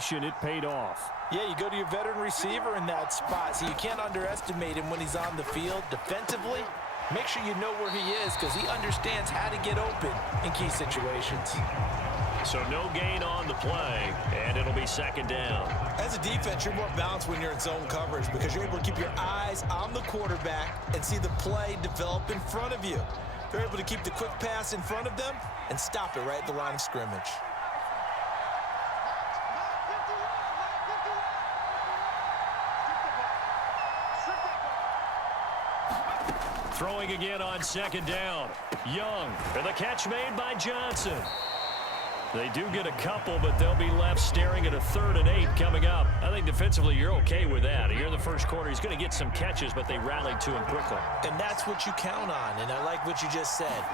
situation, it paid off. Yeah, you go to your veteran receiver in that spot, so you can't underestimate him when he's on the field. Defensively, make sure you know where he is because he understands how to get open in key situations. So no gain on the play, and it'll be second down. As a defense, you're more balanced when you're in zone coverage because you're able to keep your eyes on the quarterback and see the play develop in front of you. They're able to keep the quick pass in front of them and stop it right at the line of scrimmage. Throwing again on second down. Young, and the catch made by Johnson. They do get a couple, but they'll be left staring at a 3rd and 8 coming up. I think defensively you're okay with that. Here in the first quarter, he's going to get some catches, but they rallied to him quickly. And that's what you count on, and I like what you just said.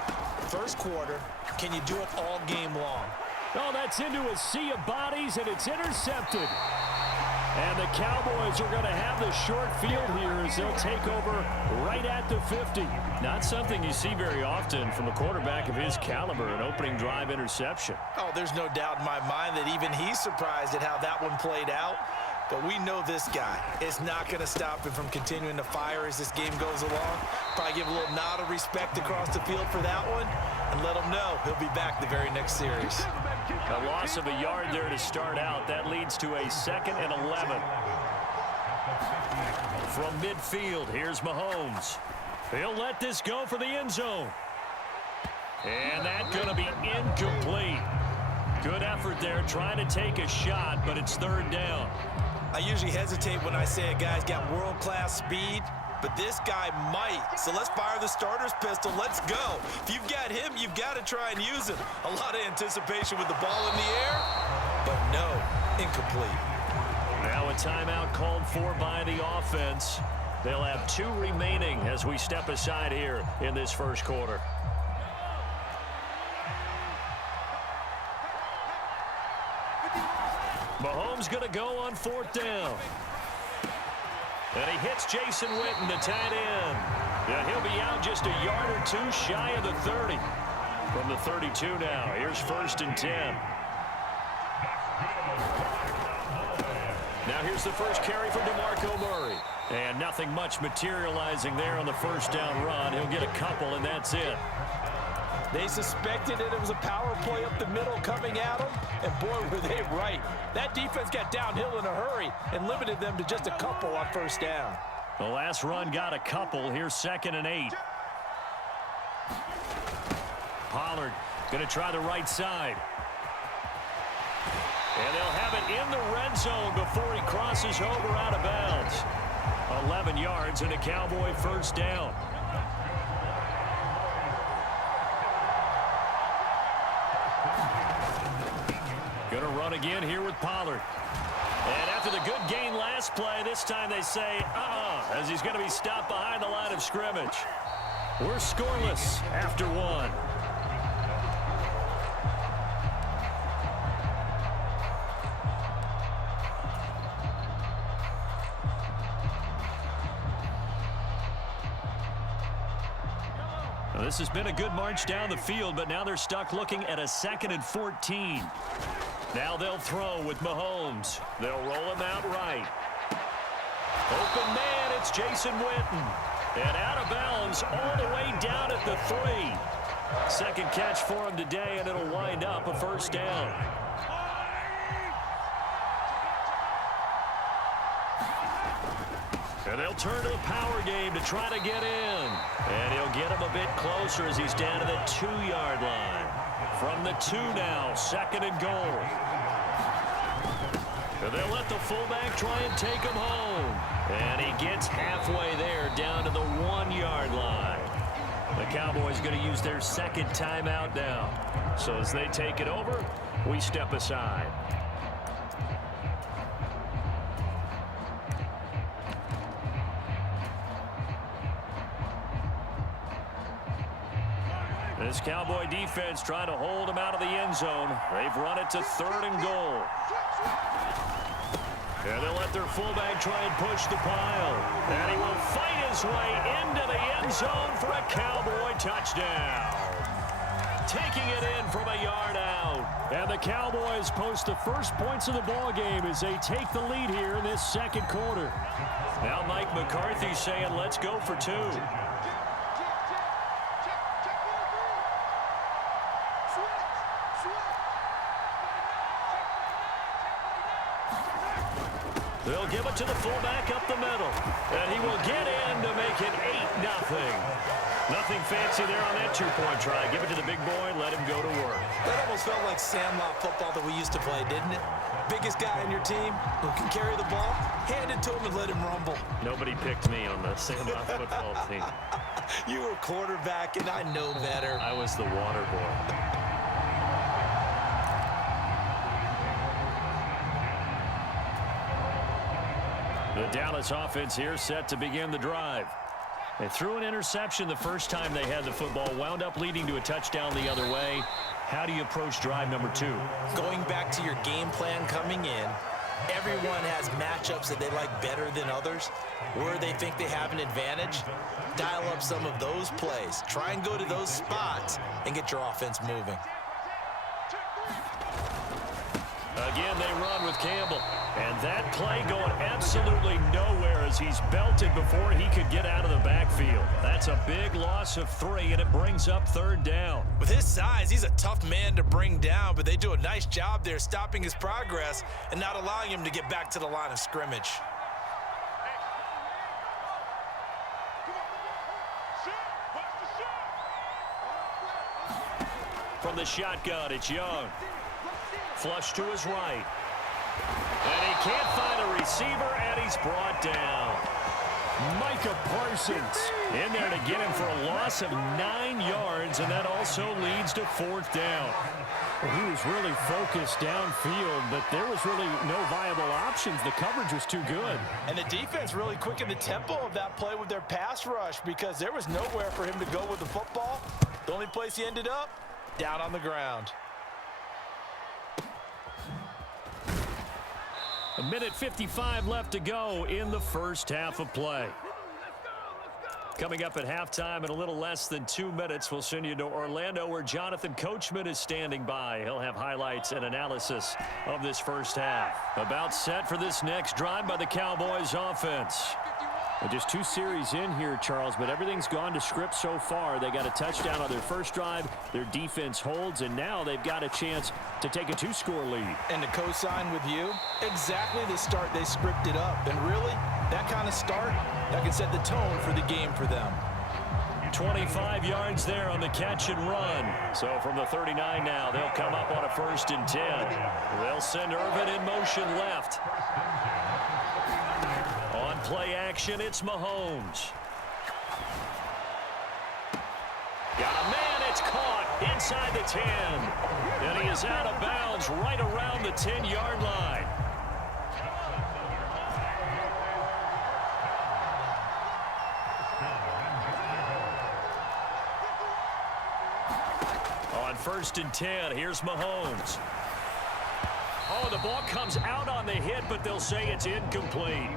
First quarter, can you do it all game long? Oh, that's into a sea of bodies, and it's intercepted. And the Cowboys are going to have the short field here as they'll take over right at the 50. Not something you see very often from a quarterback of his caliber, an opening drive interception. Oh, there's no doubt in my mind that even he's surprised at how that one played out. But we know this guy is not going to stop him from continuing to fire as this game goes along. Probably give a little nod of respect across the field for that one and let him know he'll be back the very next series. A loss of a yard there to start out. That leads to a 2nd and 11. From midfield, here's Mahomes. He'll let this go for the end zone. And that's going to be incomplete. Good effort there trying to take a shot, but it's 3rd down. I usually hesitate when I say a guy's got world-class speed, but this guy might. So let's fire the starter's pistol. Let's go. If you've got him, you've got to try and use him. A lot of anticipation with the ball in the air, but no, incomplete. Now a timeout called for by the offense. They'll have 2 remaining as we step aside here in this first quarter. Mahomes going to go on 4th down. And he hits Jason Witten, the tight end. And he'll be out just a yard or 2 shy of the 30. From the 32 now, here's 1st and 10. Now here's the first carry for DeMarco Murray. And nothing much materializing there on the first down run. He'll get a couple, and that's it. They suspected that it was a power play up the middle coming at them, and boy, were they right. That defense got downhill in a hurry and limited them to just a couple on first down. The last run got a couple. Here's 2nd and 8. Pollard going to try the right side. And they'll have it in the red zone before he crosses over out of bounds. 11 yards and a Cowboy first down. Going to run again here with Pollard. And after the good gain last play, this time they say, as he's going to be stopped behind the line of scrimmage. We're scoreless after 1. Well, this has been a good march down the field, but now they're stuck looking at a 2nd and 14. Now they'll throw with Mahomes. They'll roll him out right. Open man, it's Jason Witten. And out of bounds all the way down at the 3. Second catch for him today, and it'll wind up a first down. And they'll turn to the power game to try to get in. And he'll get him a bit closer as he's down to the 2-yard line. From the 2 now, 2nd and goal. And they'll let the fullback try and take him home. And he gets halfway there down to the 1-yard line. The Cowboys going to use their 2nd timeout now. So as they take it over, we step aside. This Cowboy defense trying to hold him out of the end zone. They've run it to 3rd and goal. And they'll let their fullback try and push the pile. And he will fight his way into the end zone for a Cowboy touchdown. taking it in from a yard out. And the Cowboys post the first points of the ball game as they take the lead here in this second quarter. Now Mike McCarthy saying, let's go for two. They'll give it to the fullback up the middle. And he will get in to make it 8-0. Nothing fancy there on that two-point try. Give it to the big boy, let him go to work. That almost felt like sandlot football that we used to play, didn't it? Biggest guy on your team who can carry the ball, hand it to him and let him rumble. Nobody picked me on the sandlot football team. You were quarterback, and I know better. I was the water boy. The Dallas offense here set to begin the drive. They threw an interception the first time they had the football, wound up leading to a touchdown the other way. How do you approach drive number 2? Going back to your game plan coming in, everyone has matchups that they like better than others. Where they think they have an advantage, dial up some of those plays. Try and go to those spots and get your offense moving. Again, they run with Campbell. And that play going absolutely nowhere as he's belted before he could get out of the backfield. That's a big loss of 3, and it brings up 3rd down. With his size, he's a tough man to bring down, but they do a nice job there stopping his progress and not allowing him to get back to the line of scrimmage. From the shotgun, it's Young. Flush to his right. And he can't find a receiver, and he's brought down. Micah Parsons in there to get him for a loss of 9 yards, and that also leads to 4th down. Well, he was really focused downfield, but there was really no viable options. The coverage was too good. And the defense really quickened the tempo of that play with their pass rush because there was nowhere for him to go with the football. The only place he ended up, down on the ground. A minute 55 left to go in the first half of play. Coming up at halftime in a little less than 2 minutes, we'll send you to Orlando where Jonathan Coachman is standing by. He'll have highlights and analysis of this first half. About set for this next drive by the Cowboys offense. Well, just 2 series in here, Charles, but everything's gone to script so far. They got a touchdown on their first drive. Their defense holds, and now they've got a chance to take a 2-score lead. And to co-sign with you, exactly the start they scripted up. And really, that kind of start, that can set the tone for the game for them. 25 yards there on the catch and run. So from the 39 now, they'll come up on a 1st and 10. They'll send Irvin in motion left. On play action, it's Mahomes. Got a man, it's caught inside the 10. And he is out of bounds right around the 10-yard line. On 1st and 10, here's Mahomes. Oh, the ball comes out on the hit, but they'll say it's incomplete.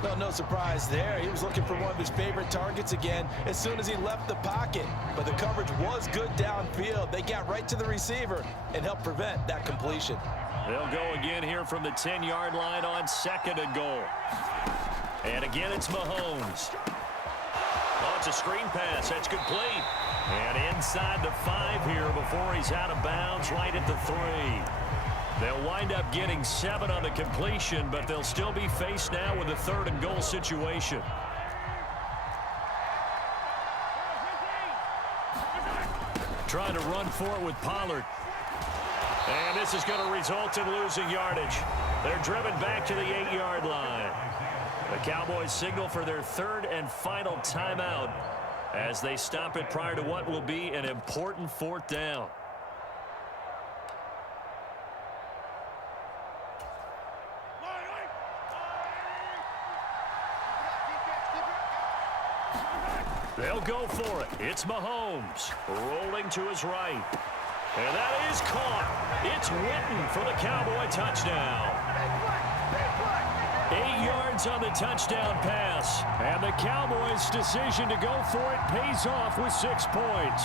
Well, no surprise there. He was looking for one of his favorite targets again as soon as he left the pocket. But the coverage was good downfield. They got right to the receiver and helped prevent that completion. They'll go again here from the 10-yard line on 2nd and goal. And again, it's Mahomes. Oh, it's a screen pass. That's complete. And inside the 5 here before he's out of bounds right at the 3. They'll wind up getting 7 on the completion, but they'll still be faced now with a 3rd and goal situation. Trying to run for it with Pollard. And this is going to result in losing yardage. They're driven back to the 8-yard line. The Cowboys signal for their 3rd and final timeout as they stop it prior to what will be an important 4th down. They'll go for it. It's Mahomes rolling to his right. And that is caught. It's Witten for the Cowboy touchdown. 8 yards on the touchdown pass. And the Cowboys' decision to go for it pays off with 6 points.